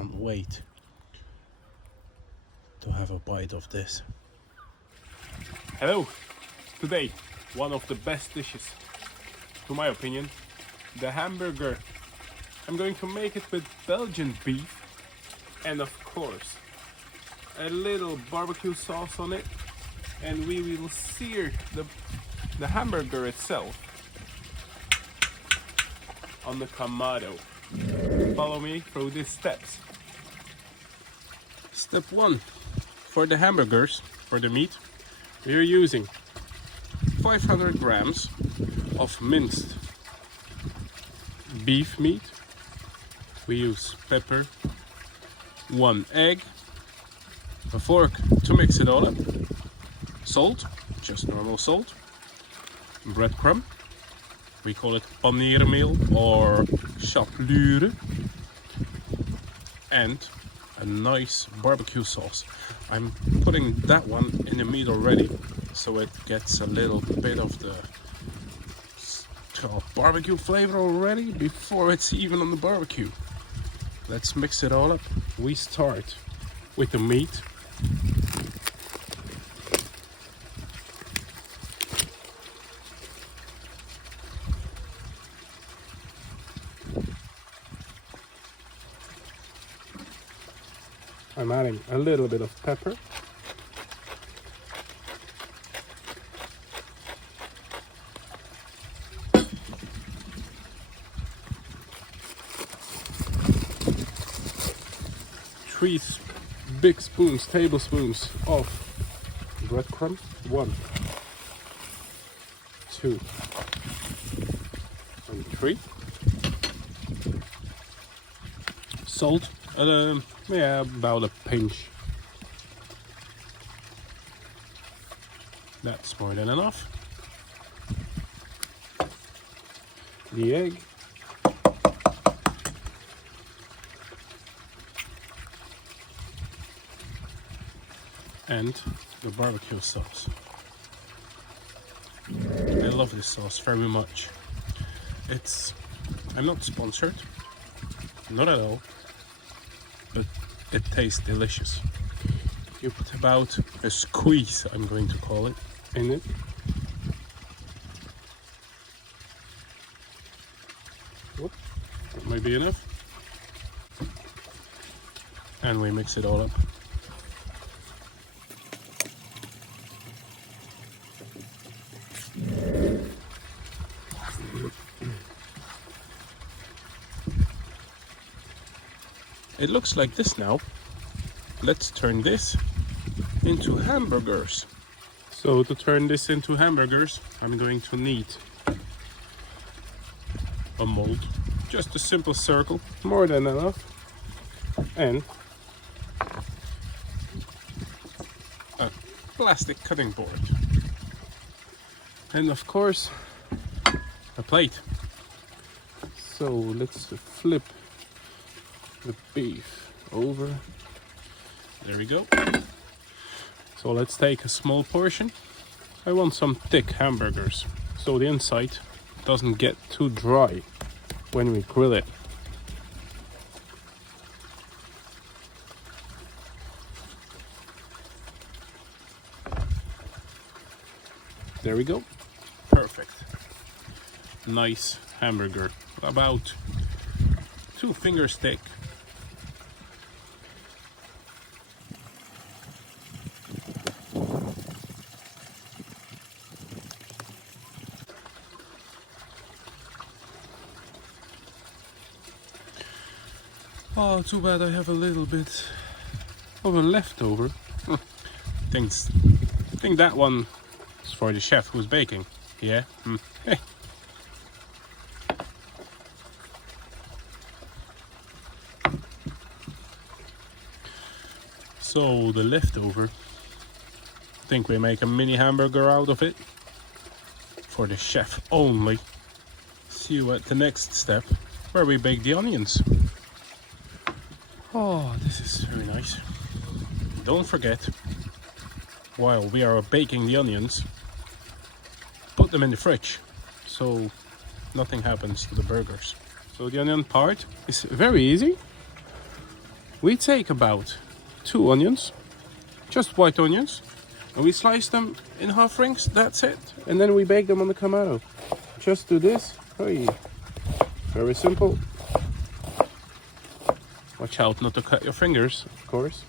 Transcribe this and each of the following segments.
can't wait to have a bite of this. Hello! Today, one of the best dishes, to my opinion, the hamburger. I'm going to make it with Belgian beef and of course a little barbecue sauce on it, and we will sear the hamburger itself on the kamado. Follow me through these steps. Step 1. For the hamburgers, for the meat, we are using 500 grams of minced beef meat. We use pepper, 1 egg, a fork to mix it all up, salt, just normal salt, breadcrumb, we call it paneermeel or chapelure, and a nice barbecue sauce. I'm putting that one in the meat already, so it gets a little bit of the barbecue flavor already before it's even on the barbecue. Let's mix it all up. We start with the meat. I'm adding a little bit of pepper. Three big tablespoons of breadcrumb. 1, 2, and 3. Salt, yeah, about a pinch. That's more than enough. The egg. And the barbecue sauce. I love this sauce very much. I'm not sponsored, not at all, but it tastes delicious. You put about a squeeze, I'm going to call it, in it. Whoop, that might be enough. And we mix it all up. It looks like this now. Let's turn this into hamburgers. So to turn this into hamburgers, I'm going to need a mold, just a simple circle, more than enough, and a plastic cutting board, and of course a plate. So let's flip the beef over. There we go. So let's take a small portion. I want some thick hamburgers, so the inside doesn't get too dry when we grill it. There we go. Perfect. Nice hamburger, about 2 fingers thick. Oh, too bad I have a little bit of a leftover. I think that one is for the chef who's baking. Yeah. Hey. So the leftover, I think we make a mini hamburger out of it for the chef only. See you at the next step where we bake the onions. Oh, this is very nice. Don't forget, while we are baking the onions, put them in the fridge so nothing happens to the burgers. So the onion part is very easy. We take about 2 onions, just white onions, and we slice them in half rings. That's it. And then we bake them on the kamado. Just do this. Hey. Very simple. Watch out not to cut your fingers, of course.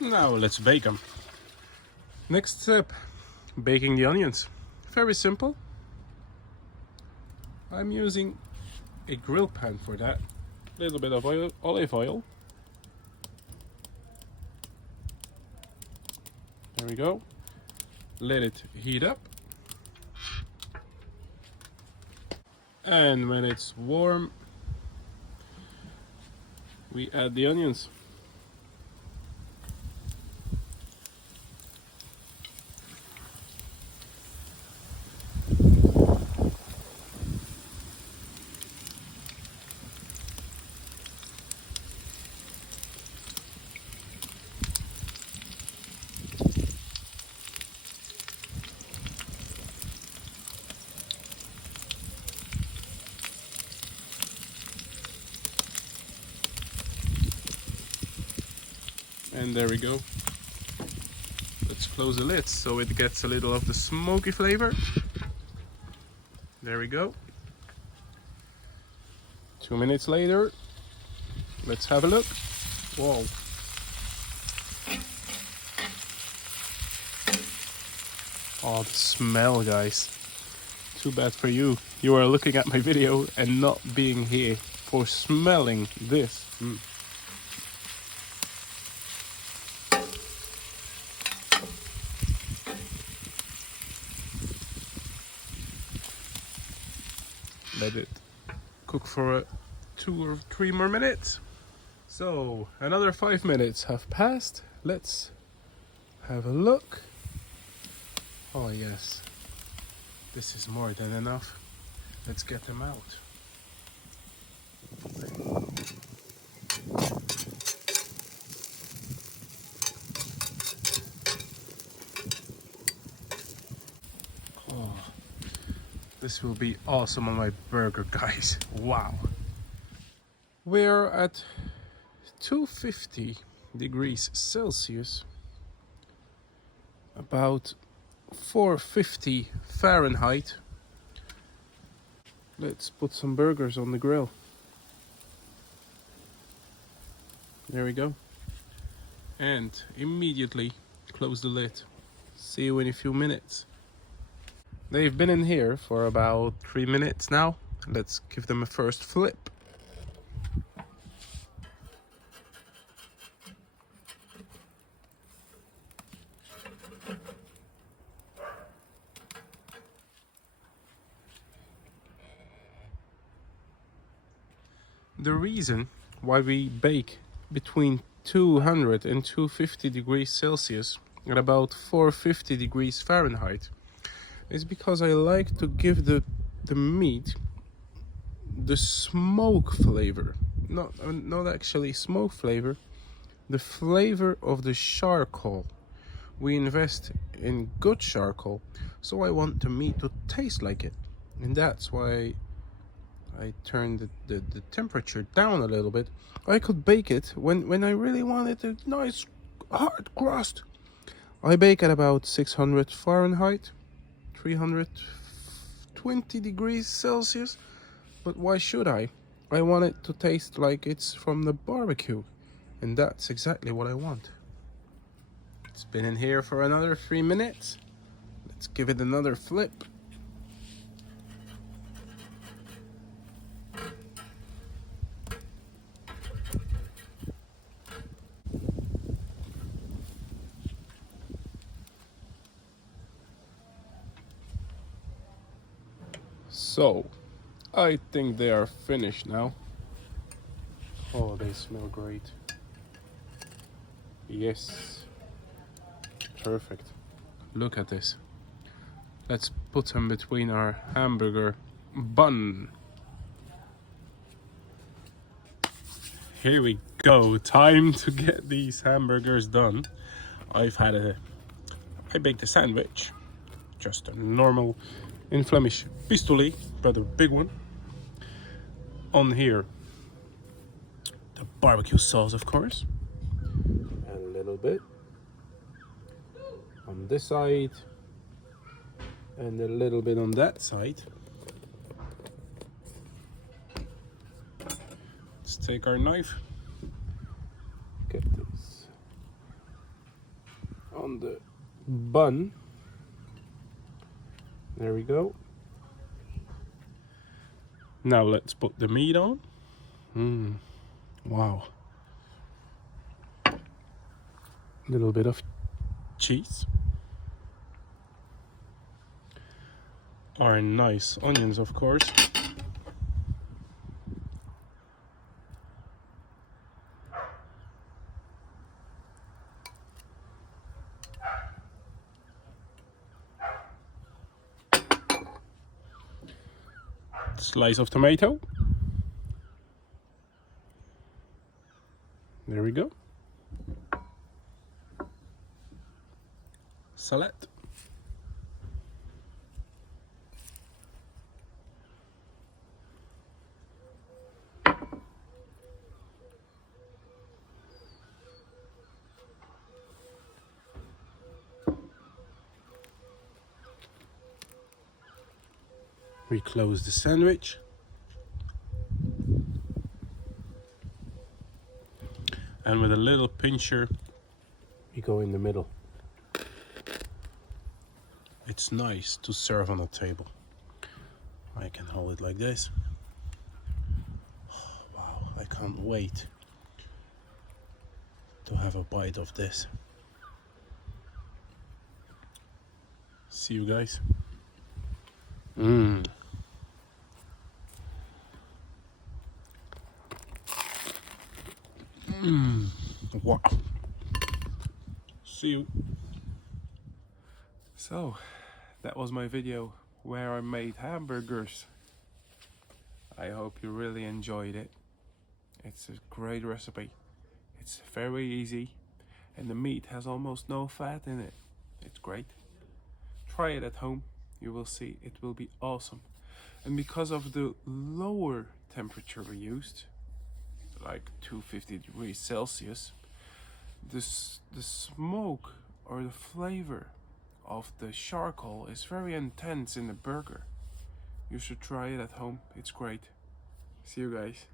Now let's bake them. Next step, baking the onions. Very simple. I'm using a grill pan for that. A little bit of oil, olive oil. There we go. Let it heat up. And when it's warm, we add the onions. And there we go. Let's close the lid so it gets a little of the smoky flavor. There we go. 2 minutes later, let's have a look. Whoa. Oh, the smell, guys. Too bad for you. You are looking at my video and not being here for smelling this. Let it cook for 2 or 3 more minutes. So another 5 minutes have passed. Let's have a look. Oh yes, this is more than enough. Let's get them out. This will be awesome on my burger, guys. Wow. We're at 250 degrees Celsius, about 450 Fahrenheit. Let's put some burgers on the grill. There we go. And immediately close the lid. See you in a few minutes. They've been in here for about 3 minutes now. Let's give them a first flip. The reason why we bake between 200 and 250 degrees Celsius at about 450 degrees Fahrenheit is because I like to give the meat the smoke flavor. Not actually smoke flavor, the flavor of the charcoal. We invest in good charcoal, so I want the meat to taste like it. And that's why I turned the temperature down a little bit. I could bake it when I really wanted a nice hard crust. I bake at about 600 Fahrenheit. 320 degrees Celsius, but why should I? I want it to taste like it's from the barbecue, and that's exactly what I want. It's been in here for another 3 minutes. Let's give it another flip. So, I think they are finished now. Oh, they smell great. Yes. Perfect. Look at this. Let's put them between our hamburger bun. Here we go. Time to get these hamburgers done. I baked a sandwich, just a normal in Flemish pistolet, but a big one. On here, the barbecue sauce, of course, and a little bit on this side, and a little bit on that side. Let's take our knife, get this on the bun. There we go. Now let's put the meat on. Wow. A little bit of cheese. Our nice onions, of course. Slice of tomato. There we go. Salad. We close the sandwich. And with a little pincher, we go in the middle. It's nice to serve on a table. I can hold it like this. Oh, wow, I can't wait to have a bite of this. See you guys. Wow. See you. So, that was my video where I made hamburgers. I hope you really enjoyed it. It's a great recipe. It's very easy, and the meat has almost no fat in it. It's great. Try it at home. You will see it will be awesome. And because of the lower temperature we used, like 250 degrees Celsius, the smoke or the flavor of the charcoal is very intense in the burger. You should try it at home. It's great. See you guys.